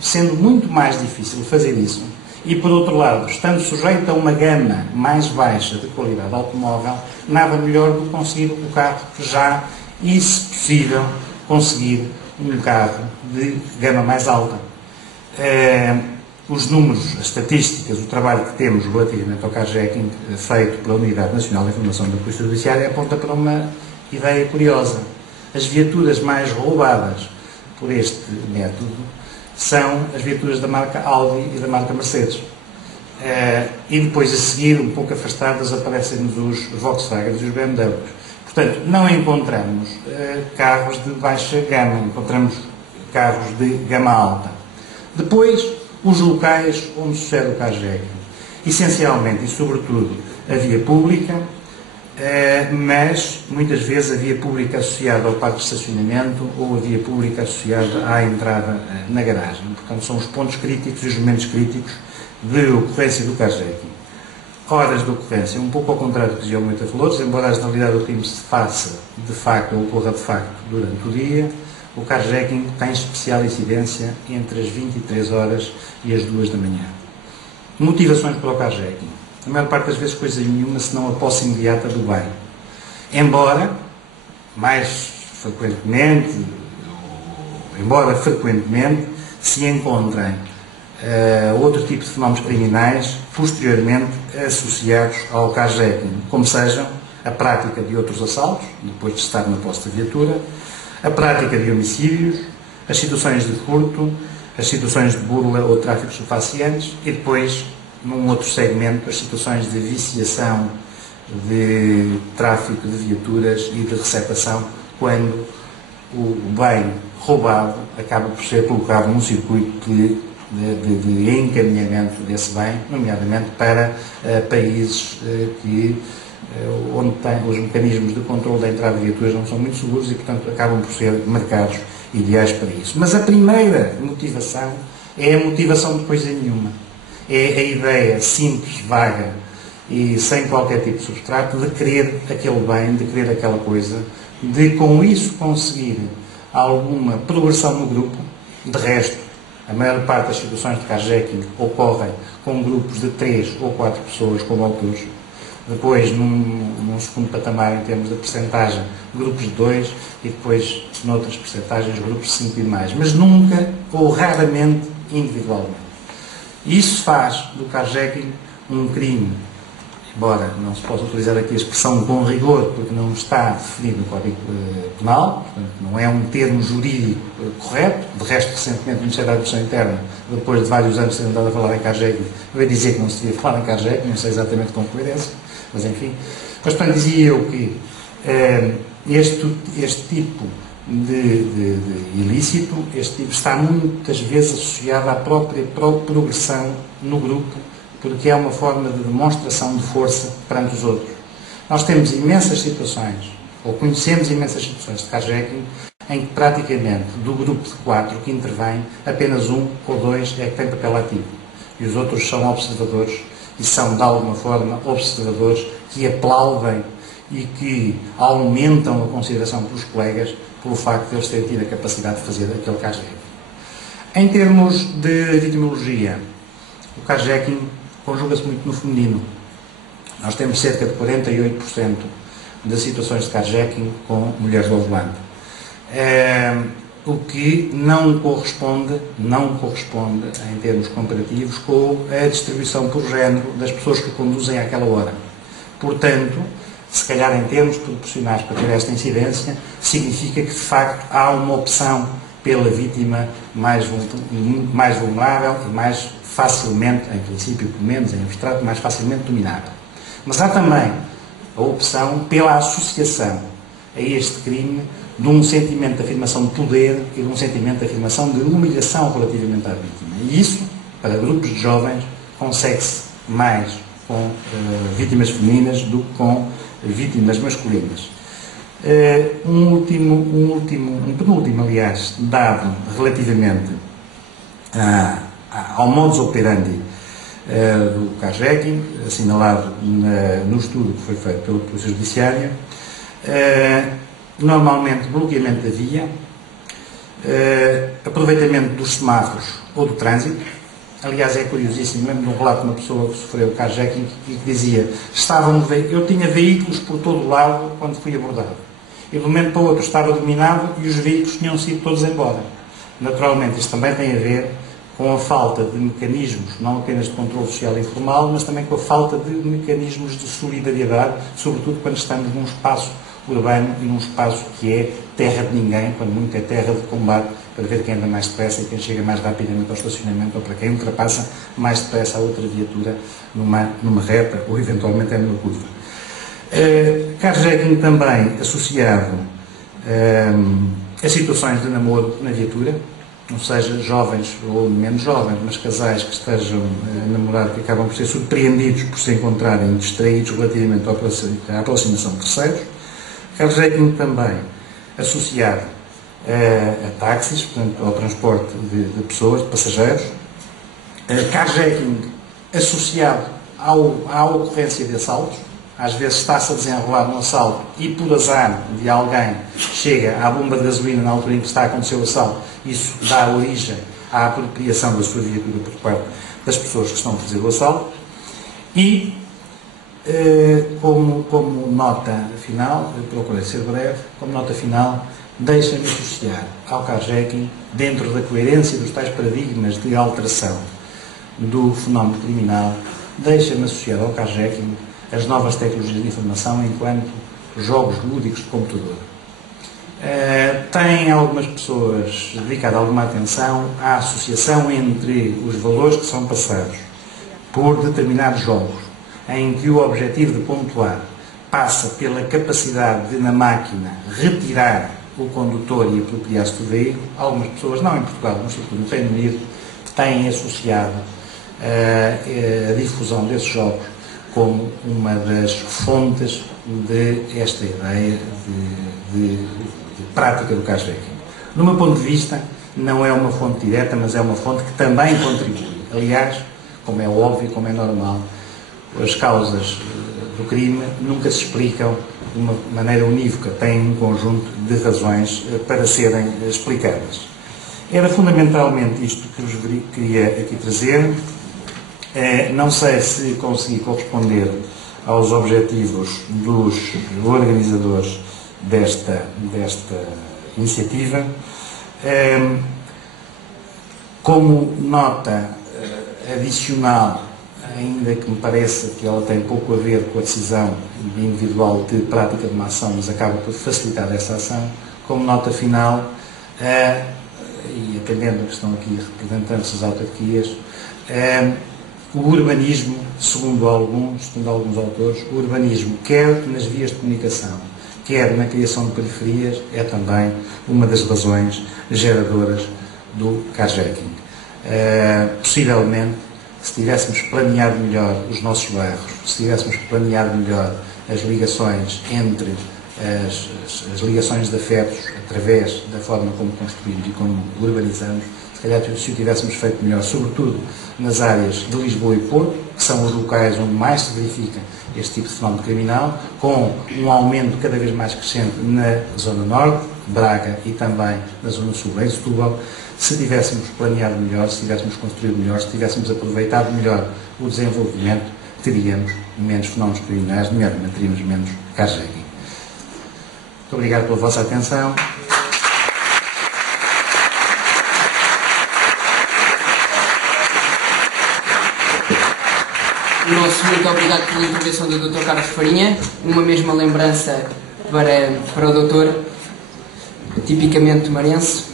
sendo muito mais difícil fazer isso, e por outro lado, estando sujeito a uma gama mais baixa de qualidade automóvel, nada melhor do que conseguir o carro já, e se possível, conseguir um carro de gama mais alta. Os números, as estatísticas, o trabalho que temos relativamente ao carjacking feito pela Unidade Nacional de Informação da Polícia Judiciária aponta para uma ideia curiosa. As viaturas mais roubadas por este método são as viaturas da marca Audi e da marca Mercedes. E depois, a seguir, um pouco afastadas, aparecem-nos os Volkswagen e os BMWs. Portanto, não encontramos carros de baixa gama, encontramos carros de gama alta. Depois, os locais onde sucede o carjacking. Essencialmente e sobretudo a via pública, mas muitas vezes a via pública associada ao parque de estacionamento ou a via pública associada à entrada na garagem. Portanto, são os pontos críticos e os momentos críticos de ocorrência do carjacking. Horas de ocorrência, um pouco ao contrário do que dizia o Moita Flores, embora a generalidade do crime se faça de facto ou ocorra de facto durante o dia, o carjacking tem especial incidência entre as 23 horas e as 2 da manhã. Motivações para o carjacking. A maior parte das vezes coisa nenhuma, senão a posse imediata do bem. Embora frequentemente se encontrem outro tipo de fenómenos criminais posteriormente associados ao carjacking, como sejam a prática de outros assaltos, depois de estar na posse da viatura, a prática de homicídios, as situações de furto, as situações de burla ou tráfico de estupefacientes e depois, num outro segmento, as situações de viciação, de tráfico de viaturas e de receptação, quando o bem roubado acaba por ser colocado num circuito de encaminhamento desse bem, nomeadamente para países onde os mecanismos de controle da entrada de viaturas não são muito seguros e, portanto, acabam por ser mercados ideais para isso. Mas a primeira motivação é a motivação de coisa nenhuma. É a ideia simples, vaga e sem qualquer tipo de substrato de querer aquele bem, de querer aquela coisa, de com isso conseguir alguma progressão no grupo. De resto, a maior parte das situações de carjacking ocorrem com grupos de 3 ou 4 pessoas como autores. Depois, num segundo patamar, em termos de percentagem, grupos de 2 e depois, noutras percentagens, grupos de 5 e mais. Mas nunca ou raramente individualmente. Isso faz do carjacking um crime, embora não se possa utilizar aqui a expressão com rigor, porque não está definido no Código Penal, portanto, não é um termo jurídico correto. De resto, recentemente, o Ministério da Administração Interna, depois de vários anos sendo andado a falar em carjacking, veio dizer que não se devia falar em carjacking, não sei exatamente com coerência, mas enfim. Mas, portanto, dizia eu que este tipo de ilícito, este tipo está muitas vezes associado à própria progressão no grupo, porque é uma forma de demonstração de força perante os outros. Nós temos imensas situações, ou conhecemos imensas situações de carjacking, em que praticamente do grupo de 4 que intervém, apenas 1 ou 2 é que tem papel ativo. E os outros são observadores, e são, de alguma forma, observadores que aplaudem e que aumentam a consideração pelos colegas pelo facto de eles terem tido a capacidade de fazer aquele carjacking. Em termos de vitimologia, o carjacking conjuga-se muito no feminino. Nós temos cerca de 48% das situações de carjacking com mulheres ao volante. O que não corresponde em termos comparativos com a distribuição por género das pessoas que conduzem àquela hora. Portanto, se calhar em termos proporcionais para ter esta incidência, significa que de facto há uma opção pela vítima mais vulnerável e mais facilmente, em princípio pelo menos em abstrato, mais facilmente dominável. Mas há também a opção pela associação a este crime de um sentimento de afirmação de poder e de um sentimento de afirmação de humilhação relativamente à vítima. E isso, para grupos de jovens, consegue-se mais com vítimas femininas do que com vítimas masculinas. Um penúltimo, aliás, dado relativamente ao modus operandi do carjacking, assinalado no estudo que foi feito pela Polícia Judiciária, normalmente bloqueamento da via, aproveitamento dos semáforos ou do trânsito. Aliás, é curiosíssimo, lembro de um relato de uma pessoa que sofreu carjacking e que dizia: eu tinha veículos por todo o lado quando fui abordado. E de um momento para o outro estava dominado e os veículos tinham sido todos embora. Naturalmente, isto também tem a ver com a falta de mecanismos, não apenas de controle social informal, mas também com a falta de mecanismos de solidariedade, sobretudo quando estamos num espaço urbano e num espaço que é terra de ninguém, quando muito é terra de combate, para ver quem anda mais depressa e quem chega mais rapidamente ao estacionamento, ou para quem ultrapassa mais depressa a outra viatura numa reta ou eventualmente é numa curva. Carjacking também associado a situações de namoro na viatura, ou seja, jovens ou menos jovens, mas casais que estejam a namorar, que acabam por ser surpreendidos por se encontrarem distraídos relativamente à aproximação de terceiros. Carjacking também associado a táxis, portanto, ao transporte de pessoas, de passageiros. Carjacking associado à ocorrência de assaltos. Às vezes está-se a desenrolar um assalto e, por azar de alguém, chega à bomba de gasolina na altura em que está a acontecer o assalto. Isso dá origem à apropriação da sua viatura por parte das pessoas que estão a fazer o assalto. E, como nota final, eu procurei ser breve, como nota final, deixa-me associar ao carjacking, dentro da coerência dos tais paradigmas de alteração do fenómeno criminal, deixa-me associar ao carjacking as novas tecnologias de informação enquanto jogos lúdicos de computador. Tem algumas pessoas dedicado alguma atenção à associação entre os valores que são passados por determinados jogos, em que o objetivo de pontuar passa pela capacidade de, na máquina, retirar o condutor e apropriar-se do veículo. Algumas pessoas, não em Portugal, mas sobretudo no Reino Unido, têm associado a difusão desses jogos como uma das fontes desta ideia de prática do carjacking. Do meu ponto de vista, não é uma fonte direta, mas é uma fonte que também contribui. Aliás, como é óbvio, como é normal, as causas do crime nunca se explicam de uma maneira unívoca, têm um conjunto de razões para serem explicadas. Era fundamentalmente isto que vos queria aqui trazer. Não sei se consegui corresponder aos objetivos dos organizadores desta iniciativa. Como nota adicional, ainda que me pareça que ela tem pouco a ver com a decisão individual de prática de uma ação, mas acaba por facilitar essa ação, como nota final, e atendendo a que estão aqui representantes das autarquias, o urbanismo, segundo alguns autores, o urbanismo, quer nas vias de comunicação, quer na criação de periferias, é também uma das razões geradoras do carjacking. Possivelmente, se tivéssemos planeado melhor os nossos bairros, se tivéssemos planeado melhor as ligações entre as ligações de afetos através da forma como construímos e como urbanizamos, se calhar se o tivéssemos feito melhor, sobretudo nas áreas de Lisboa e Porto, que são os locais onde mais se verifica este tipo de fenómeno criminal, com um aumento cada vez mais crescente na Zona Norte, Braga e também na Zona Sul, em Setúbal. Se tivéssemos planeado melhor, se tivéssemos construído melhor, se tivéssemos aproveitado melhor o desenvolvimento, teríamos menos fenómenos criminais, nomeadamente teríamos menos carjacking. Muito obrigado pela vossa atenção. O nosso muito obrigado pela intervenção do Dr. Carlos Farinha. Uma mesma lembrança para o doutor, tipicamente marense.